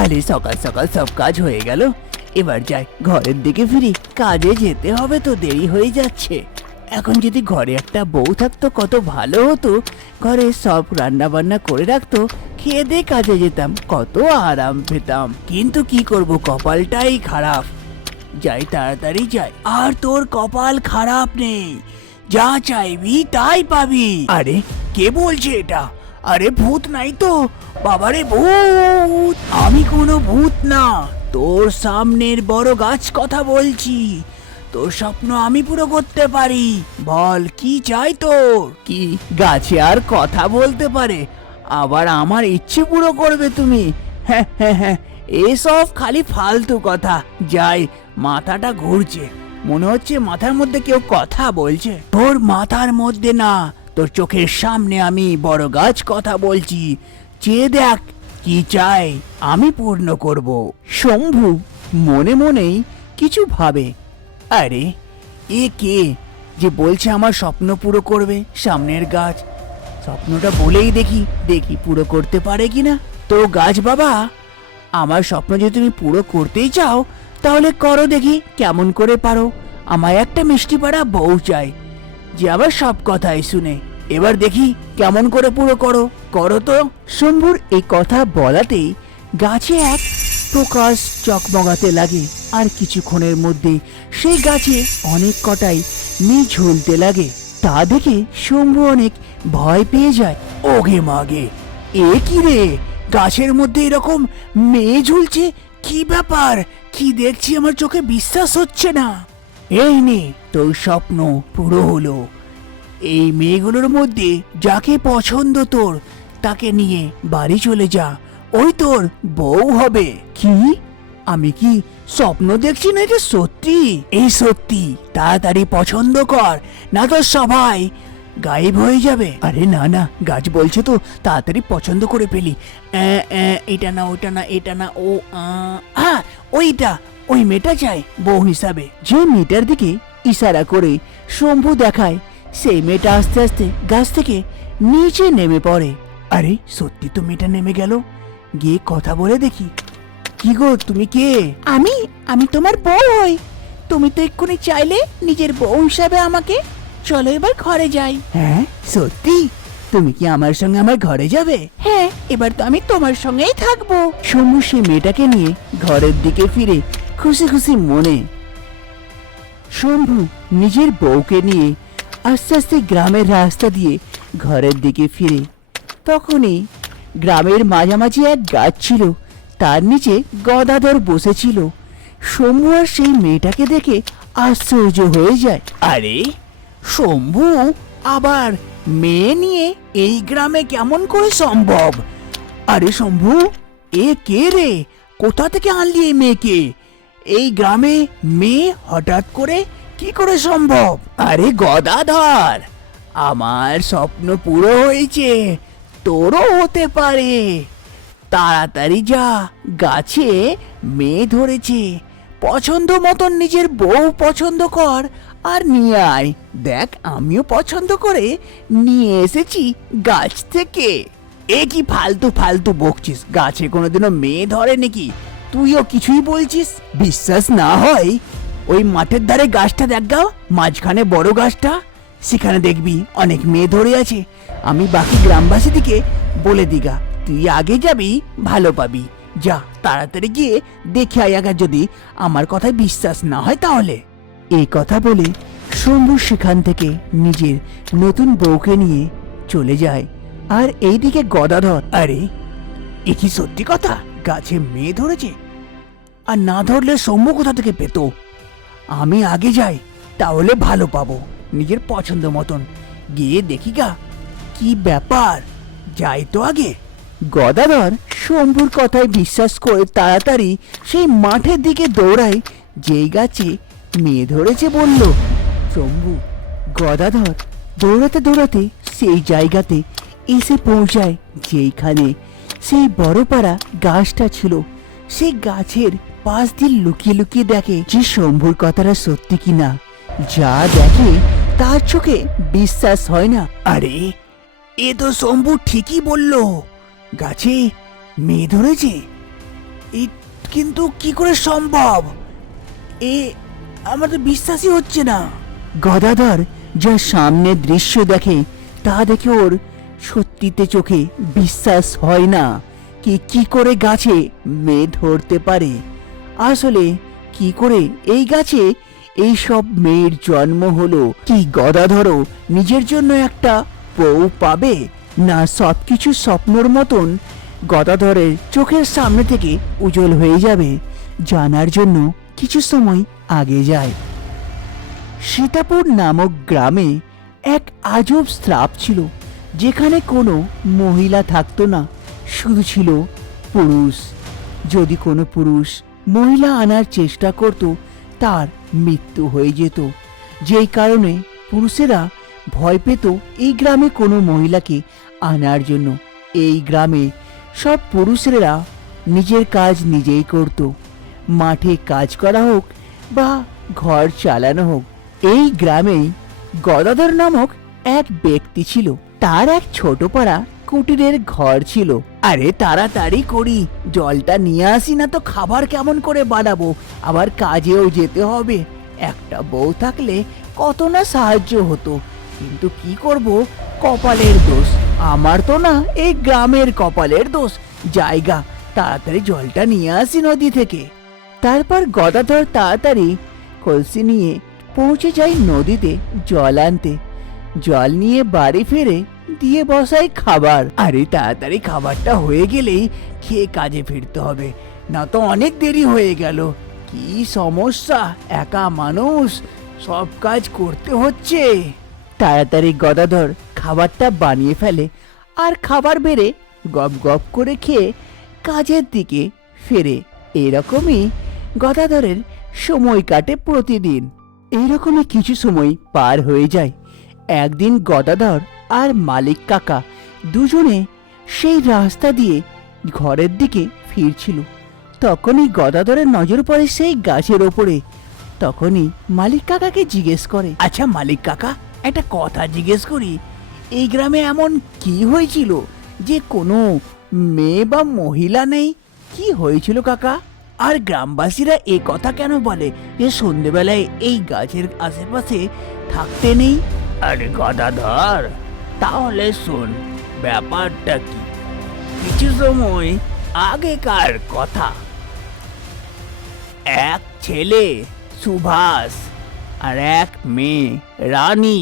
আরে সকাল সকাল সব কাজ হয়ে গেল, এবার যাই ঘরের দিকে ফিরি। কাজে যেতে হবে তো, দেরি হয়ে যাচ্ছে। এখন যদি ঘরে একটা বউ থাকতো কত ভালো হতো, ঘরে সব রান্না বান্না করে রাখতো, খেয়ে দিয়ে কাজে যেতাম, কত আরাম পেতাম। কিন্তু কি করব, কপালটাই খারাপ। যাই তাড়াতাড়ি যাই। আর তোর কপাল খারাপ নেই, যা চাইবি তাই পাবি। আরে কে বলছে এটা? আরে ভূত নাই তো? বাবারে ভূত! আমি কোনো ভূত না, তোর সামনের বড় গাছ কথা বলছি। তোর স্বপ্ন আমি পুরো করতে পারি। বল কি চাই তোর? কি গাছে আর কথা বলতে পারে, আবার আমার ইচ্ছে পুরো করবে তুমি? হ্যাঁ হ্যাঁ হ্যাঁ, এসব খালি ফালতু কথা। যাই, মাথাটা ঘুরছে, মনে হচ্ছে মাথার মধ্যে কেউ কথা বলছে। তোর মাথার মধ্যে না, তোর চোখের সামনে আমি বড় গাছ কথা বলছি। চেয়ে দেখ কি চাই, আমি পূর্ণ করব। শম্ভু মনে মনেই কিছু ভাবে। আরে এ কে যে বলছে আমার স্বপ্ন পুরো করবে? সামনের গাছ, স্বপ্নটা বলেই দেখি দেখি পুরো করতে পারে কিনা। তো গাছ বাবা, আমার স্বপ্ন যদি তুমি পুরো করতেই চাও তাহলে করো, দেখি কেমন করে পারো। আমায় একটা মিষ্টি পাড়া বউ চাই, যে আবার সব কথাই শুনে। এবার দেখি কেমন করে পুরো করো, করো তো। শম্ভুর এই কথা বলাতেই গাছে এক প্রকাশ চকমগাতে লাগে, আর কিছুক্ষণের মধ্যে সেই গাছে অনেক কটাই মেয়ে ঝুলতে লাগে। তা দেখে শম্ভু অনেক ভয় পেয়ে যায়। ওগে মাগে, এ কি রে, গাছের মধ্যে এরকম মেয়ে ঝুলছে? কি ব্যাপার? কি দেখছি আমার চোখে বিশ্বাস হচ্ছে না। এই নে তোর স্বপ্ন পুরো হলো। এই মেয়েগুলোর মধ্যে যাকে পছন্দ তোর, তাকে নিয়ে বাড়ি চলে যা, ওই তোর বউ হবে। কি? আমি কি স্বপ্ন দেখছি না? এটা সত্যি, এই সত্যি। তাড়াতাড়ি পছন্দ কর, না তো সবাই গায়েব হয়ে যাবে। আরে না না, গাছ বলছে তো, তাড়াতাড়ি পছন্দ করে ফেলি। এটা না, ওটা না, এটা না, ও হ্যাঁ ওইটা, ওই মেয়েটা চাই বউ হিসাবে। যে মেয়েটার দিকে ইশারা করে শম্ভু দেখায়, সেই মেয়েটা আস্তে আস্তে গাছ থেকে নিচে নেমে পড়ে। আরে সত্যি তো মেয়েটা নেমে গেল, গিয়ে কথা বলে দেখি। কি গো, তুমি কে? আমি আমি তোমার বউ হই। তুমি তো এক্ষুনি চাইলে নিজের বউ হিসাবে আমাকে। চলো এবার ঘরে যাই। হ্যাঁ সত্যি? তুমি কি আমার সঙ্গে আমার ঘরে যাবে? হ্যাঁ, এবার তো আমি তোমার সঙ্গেই থাকবো। শম্ভু সেই মেয়েটাকে নিয়ে ঘরের দিকে ফিরে খুশি খুশি মনে। শম্ভু নিজের বউকে নিয়ে আস্তে আস্তে গ্রামের রাস্তা দিয়ে ঘরের দিকে ফিরে। তখনই গ্রামের মাঝামাঝি এক গাছ ছিল, তার নিচে গদাধর বসেছিল। শম্ভু আর সেই মেয়েটাকে দেখে আশ্চর্য হয়ে যায়। আরে শম্ভু আবার মেয়ে নিয়ে এই গ্রামে কেমন করে সম্ভব? আরে শম্ভু, এ কে রে? কোথা থেকে আনলি এই মেয়েকে? এই গ্রামে মেয়ে হঠাৎ করে কি করে সম্ভব? আরে গদাধর, আমার স্বপ্ন পুরো হয়েছে, তোরও হতে পারে। তাড়াতাড়ি যা, গাছে মেয়ে ধরেছে, পছন্দ মতন নিজের বউ পছন্দ কর আর নিয়ে আয়। দেখ আমিও পছন্দ করে নিয়ে এসেছি গাছ থেকে। এ কি ফালতু ফালতু বকছিস? গাছে কোনোদিনও মেয়ে ধরে নাকি? তুইও কিছুই বলছিস। বিশ্বাস না হয় ওই মাঠের ধারে গাছটা দেখ গা, মাঝখানে বড় গাছটা, সেখানে দেখবি অনেক মেয়ে ধরে আছে। আমি বাকি গ্রামবাসীদিকে বলে দিগা, তুই আগে যাবি, ভালো পাবি। যা তাড়াতাড়ি গিয়ে দেখে আয়, আগে যদি আমার কথায় বিশ্বাস না হয় তাহলে। এই কথা বলে শম্ভু সেখান থেকে নিজের নতুন বউকে নিয়ে চলে যায়। আর এইদিকে গদাধর, আরে এ কি সত্যি কথা? গাছে মেয়ে ধরেছে, আর না ধরলে শম্ভু কোথা থেকে পেত? আমি আগে যাই, তাহলে ভালো পাবো নিজের পছন্দ মতন। গিয়ে দেখি গা কি ব্যাপার, যাই তো আগে। গদাধর শম্ভুর কথায় বিশ্বাস করে তাড়াতাড়ি সেই মাঠের দিকে দৌড়ায়, যেই গাছে মেয়ে ধরেছে বলল। শম্ভু গদাধর দৌড়াতে দৌড়াতে সেই জায়গাতে এসে পৌঁছায়, যেইখানে সেই বড় পাড়া গাছটা ছিল। সেই গাছের পাশ দিয়ে লুকিয়ে লুকিয়ে দেখে যে শম্ভুর কথাটা সত্যি কিনা। যা দেখে তার চোখে বিশ্বাস হয় না। আরে এ তো শম্ভু ঠিকই বলল, গাছে মেয়ে ধরেছে। এই কিন্তু কি করে সম্ভব? এ আমার তো বিশ্বাসই হচ্ছে না। গদাধর যা সামনে দৃশ্য দেখে তা দেখে ওর সত্যিতে চোখে বিশ্বাস হয় না। কি করে গাছে মেয়ে ধরতে পারে? আসলে কি করে এই গাছে এই সব মেয়ের জন্ম হলো? কি গদাধরও নিজের জন্য একটা বউ পাবে, না সবকিছু স্বপ্নর মতন গদাধরের চোখের সামনে থেকে উজ্জ্বল হয়ে যাবে? জানার জন্য কিছু সময় আগে যায়। সীতাপুর নামক গ্রামে এক আজব শ্রাপ ছিল, যেখানে কোনো মহিলা থাকতো না, শুধু ছিল পুরুষ। যদি কোনো পুরুষ মহিলা আনার চেষ্টা করত তার মৃত্যু হয়ে যেত। যেই কারণে পুরুষেরা ভয় পেত এই গ্রামে কোনো মহিলাকে আনার জন্য। এই গ্রামে সব পুরুষেরা নিজের কাজ নিজেই করত। মাঠে কাজ করা হোক বা ঘর চালানো হোক। এই গ্রামেই গদাধর নামক এক ব্যক্তি ছিল। তার এক ছোট পাড়া কুটিরের ঘর ছিল। আরে তাড়াতাড়ি করি, জলটা নিয়ে আসি, না তো খাবার কেমন করে বানাবো, আবার কাজেও যেতে হবে। একটা বউ থাকলে কত না সাহায্য হতো, কিন্তু কি করব, কপালের দোষ। আমার তো না, এই গ্রামের কপালের দোষ। জায়গা, তাড়াতাড়ি জলটা নিয়ে আসি নদী থেকে। তারপর গদাধর তাড়াতাড়ি কলসি নিয়ে পৌঁছে যায় নদীতে জল আনতে। জল নিয়ে বাড়ি ফিরে দিয়ে বসাই খাবার। আরে তাড়াতাড়ি খাবারটা হয়ে গেলেই খেয়ে কাজে ফিরতে হবে, না তো অনেক দেরি হয়ে গেল। কি সমস্যা, একা মানুষ, সব কাজ করতে হচ্ছে। তাড়াতাড়ি গদাধর খাবারটা বানিয়ে ফেলে আর খাবার বেড়ে গপ গপ করে খেয়ে কাজের দিকে ফেরে। এরকমই গদাধরের সময় কাটে প্রতিদিন। এইরকমই কিছু সময় পার হয়ে যায়। একদিন গদাধর আর মালিক কাকা দুজনে সেই রাস্তা দিয়ে ঘরের দিকে ফিরছিল। তখনই গদাধরের নজর পড়ে সেই গাছের ওপরে। তখনই মালিক কাকাকে জিজ্ঞেস করে, আচ্ছা মালিক কাকা, একটা কথা জিজ্ঞেস করি, এই গ্রামে এমন কি হয়েছিল যে কোনো মেয়ে বা মহিলা নেই? কি হয়েছিল কাকা? আর গ্রামবাসীরা এ কথা কেন বলে যে সন্ধেবেলায় এই গাছের আশেপাশে থাকতে নেই? আরে গদাধর, তাহলে শোন ব্যাপারটা কি। কিছু সময় আগেকার কথা। এক ছেলে সুভাষ আর এক মেয়ে রানী,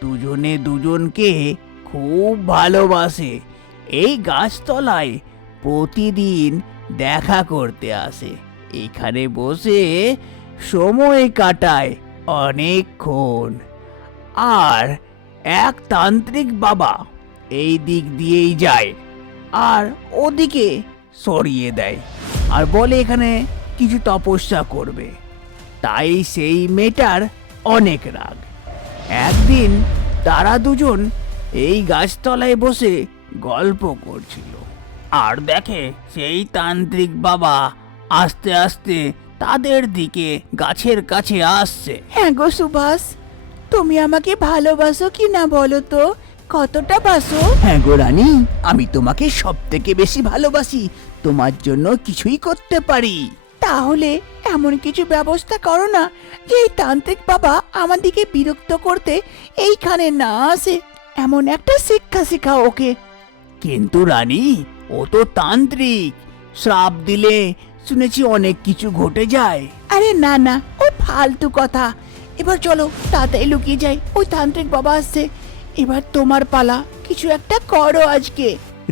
দুজনে দুজনকে খুব ভালোবাসে। এই গাছতলায় প্রতিদিন দেখা করতে আসে, এখানে বসে সময় কাটায় অনেকক্ষণ। আর এক তান্ত্রিক বাবা এই দিক দিয়েই যায় আর ওদিকে সরিয়ে দেয়, আর বলে এখানে কিছু তপস্যা করবে। তাই সেই মেয়েটার অনেক রাগ। একদিন তারা দুজন এই গাছতলায় বসে গল্প করছিল, আর দেখে সেই তান্ত্রিক বাবা আস্তে আস্তে তাদের দিকে গাছের কাছে আসছে। হ্যাঁ গো সুভাষ, তুমি আমাকে ভালোবাসো কি না বলো তো, কতটা বাসো? হ্যাঁ গো রানী, আমি তোমাকে সব থেকে বেশি ভালোবাসি, তোমার জন্য কিছুই করতে পারি। তাহলে এমন কিছু ব্যবস্থা করো না যে এই তান্ত্রিক বাবা আমাদেরকে বিরক্ত করতে এইখানে না আসে। এমন একটা শিক্ষা শেখাও ওকে। কিন্তু রানী, ও তো তান্ত্রিক, শ্রাপ দিলে শুনেছি অনেক কিছু ঘটে যায়। আরে না না, ও ফালতু কথা। এবার চলো তাড়াতাড়ি লুকিয়ে যাই, ওই তান্ত্রিক বাবা আসছে। এবার তোমার পালা, কিছু একটা করো আজকে।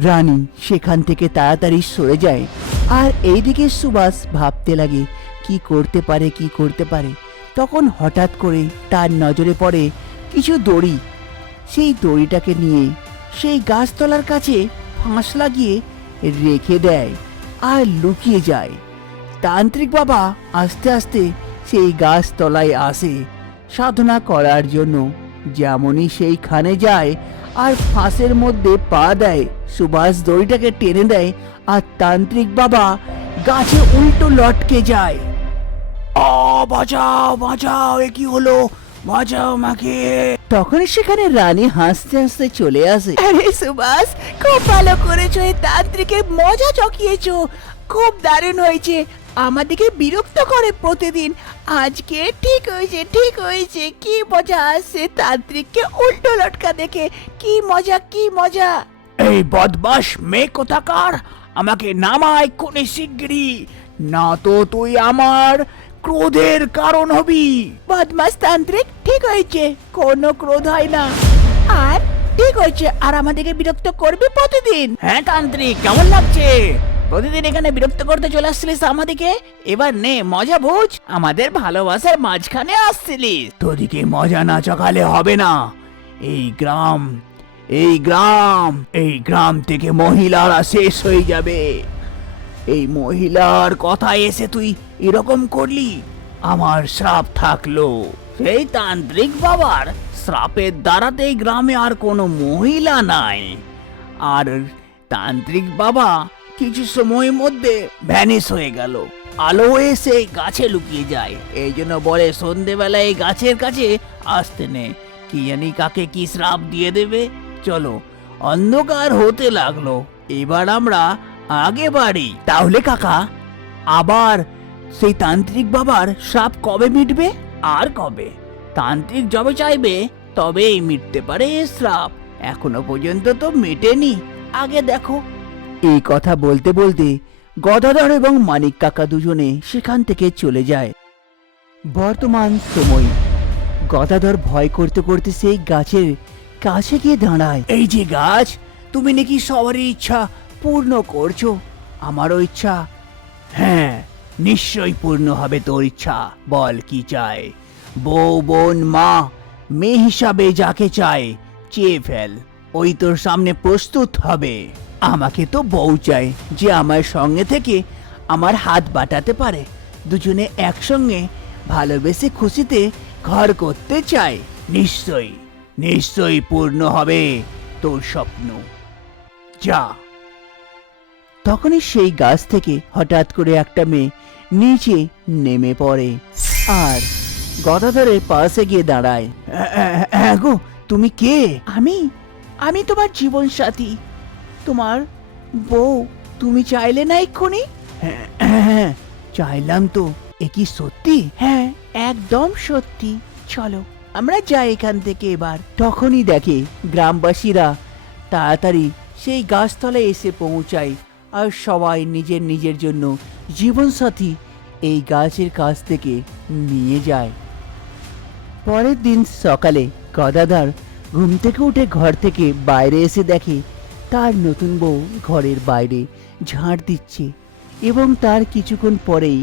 রানী সেখান থেকে তাড়াতাড়ি সরে যায়। আর এইদিকে সুভাষ ভাবতে লাগে কি করতে পারে, কি করতে পারে। তখন হঠাৎ করে তার নজরে পড়ে কিছু দড়ি। সেই দড়িটাকে নিয়ে সেই গাছতলার কাছে ফাঁস লাগিয়ে রেখে দেয় আর লুকিয়ে যায়। তান্ত্রিক বাবা আস্তে আস্তে সেই গাছতলায় আসে সাধনা করার জন্য। যেমনই সেইখানে যায় আর ফাঁসের মধ্যে পা দেয়, সুভাষ দড়িটাকে টেনে দেয় আর তান্ত্রিক বাবা গাছে উল্টো লটকে যায়। বাঁচাও বাঁচাও, এ কি হলো, বাঁচাও আমাকে। তখন সেখানে রানী হাসতে হাসতে চলে আসে। আরে সুভাষ, খুব ভালো করেছো, এই তান্ত্রিকের মজা চকিয়েছো। খুব দারুণ হয়েছে। আমাদেরকে বিরক্ত করে প্রতিদিন, আজকে ঠিক হয়েছে ঠিক হয়েছে। কি মজা আসছে তান্ত্রিককে উল্টো লটকা দেখে, কি মজা কি মজা। এই বদমাস মেয়ে কোথাকার, আমাকে নামায় কোনে শিগগিরই, না তো তুই আমার ক্রোধের কারণ হবি। বদমাস তান্ত্রিক, ঠিক হয়েছে, কোনো ক্রোধ হয় না। আর ঠিক হয়েছে, আর আমাদেরকে বিরক্ত করবি প্রতিদিন? হ্যাঁ তান্ত্রিক, কেমন লাগছে প্রতিদিন এখানে বিরক্ত করতে চলে আসছিলিস আমাদেরকে? এবার নে মজা বুঝ, আমাদের ভালোবাসার মাঝখানে আসছিলিস। তোদিকে মজা না চকালে হবে না। এই গ্রাম এই গ্রাম এই গ্রাম থেকে মহিলারা শেষ হয়ে যাবে। এই মহিলার কথা এসে তুই এরকম করলি, আমার শ্রাপ থাকলো। সেই তান্ত্রিক বাবার শ্রাপের দ্বারাতেই গ্রামে আর কোনো মহিলা নাই। আর তান্ত্রিক বাবা কিছু সময়ের মধ্যে ভ্যানিশ হয়ে গেল, আলো এসে গাছে লুকিয়ে যায়। এই জন্য বলে সন্ধেবেলায় এই গাছের কাছে আসতে নেই, কি জানি কাকে কি শ্রাপ দিয়ে দেবে। চলো, অন্ধকার হতে লাগলো, এবার আমরা আগে বাড়ি। তাহলে কাকা, আবার সেই তান্ত্রিক বাবার শ্রাপ কবে মিটবে? আর কবে? তান্ত্রিক যবে চাইবে তবেই মিটতে পারে এই শ্রাপ, এখনো পর্যন্ত তো মেটেনি। আগে দেখো। এই কথা বলতে বলতে গদাধর এবং মানিক কাকা দুজনে সেখান থেকে চলে যায়। বর্তমান সময় গদাধর ভয় করতে করতে সেই গাছের কাছে গিয়ে দাঁড়ায়। এই যে গাছ, তুমি নাকি সবারই ইচ্ছা পূর্ণ করছো, আমারও ইচ্ছা। হ্যাঁ, নিশ্চয়ই পূর্ণ হবে তোর ইচ্ছা। বল কি চাই? বউ, বোন, মা, মেয়ে হিসাবে যাকে চাই চেয়ে ফেল, ওই তোর সামনে প্রস্তুত হবে। আমাকে তো বউ চাই, যে আমার সঙ্গে থেকে আমার হাত বাটাতে পারে, দুজনে একসঙ্গে ভালোবেসে খুশিতে ঘর করতে চাই। নিশ্চয়ই নিশ্চয়ই পূর্ণ হবে তোর স্বপ্ন, যা। তখনই সেই গাছ থেকে হঠাৎ করে একটা মেয়ে নিচে নেমে পড়ে আর গদাধরের পাশে গিয়ে দাঁড়ায়। হ্যাঁ গো, তুমি কে? আমি তোমার জীবন সাথী, তোমার বউ। তুমি চাইলে না এক্ষুনি? হ্যাঁ, চাইলাম তো। এ কি সত্যি? হ্যাঁ, একদম সত্যি। চলো আমরা যাই এখান থেকে এবার। তখনই দেখে গ্রামবাসীরা তাড়াতাড়ি সেই গাছতলায় এসে পৌঁছায় আর সবাই নিজের নিজের জন্য জীবনসাথী এই গাছের কাছ থেকে নিয়ে যায়। পরের দিন সকালে গদাধর ঘুম থেকে উঠে ঘর থেকে বাইরে এসে দেখে তার নতুন বউ ঘরের বাইরে ঝাড় দিচ্ছে এবং তার কিছুক্ষণ পরেই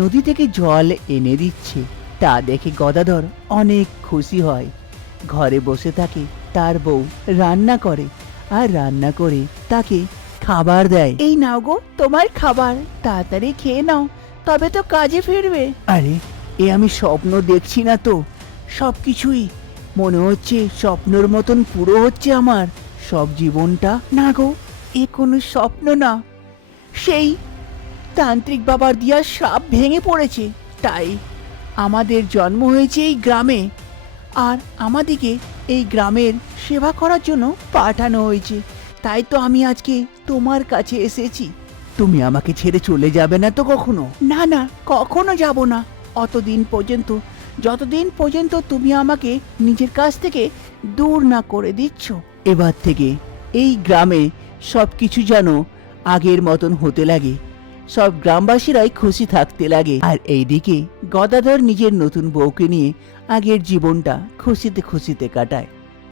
নদী থেকে জল এনে দিচ্ছে। তা দেখে গদাধর অনেক খুশি হয়। ঘরে বসে থাকে, তার বউ রান্না করে আর রান্না করে তাকে খাবার দেয়। এই নাও গো তোমার খাবার, তাড়াতাড়ি খেয়ে নাও, তবে তো কাজে ফিরবে। আরে, এ আমি স্বপ্ন দেখছি না তো, সবকিছুই মনে হচ্ছে স্বপ্নের মতন পুরো হচ্ছে আমার সব জীবনটা। না গো, এ কোনো স্বপ্ন না, সেই তান্ত্রিক বাবার দিয়া শ্রাপ ভেঙে পড়েছে, তাই আমাদের জন্ম হয়েছে এই গ্রামে আর আমাদেরকে এই গ্রামের সেবা করার জন্য পাঠানো হয়েছে। তাই তো আমি আজকে তোমার কাছে এসেছি। তুমি আমাকে ছেড়ে চলে যাবে না তো কখনো? না না, কখনো যাব না, অতদিন পর্যন্ত যতদিন পর্যন্ত তুমি আমাকে নিজের কাছ থেকে দূর না করে দিচ্ছ। এবার থেকে এই গ্রামে সবকিছু যেন আগের মতন হতে লাগে, সব গ্রামবাসীরাই খুশি থাকতে লাগে। আর এইদিকে গদাধর নিজের নতুন বউকে নিয়ে আগের জীবনটা খুশিতে খুশিতে কাটায়।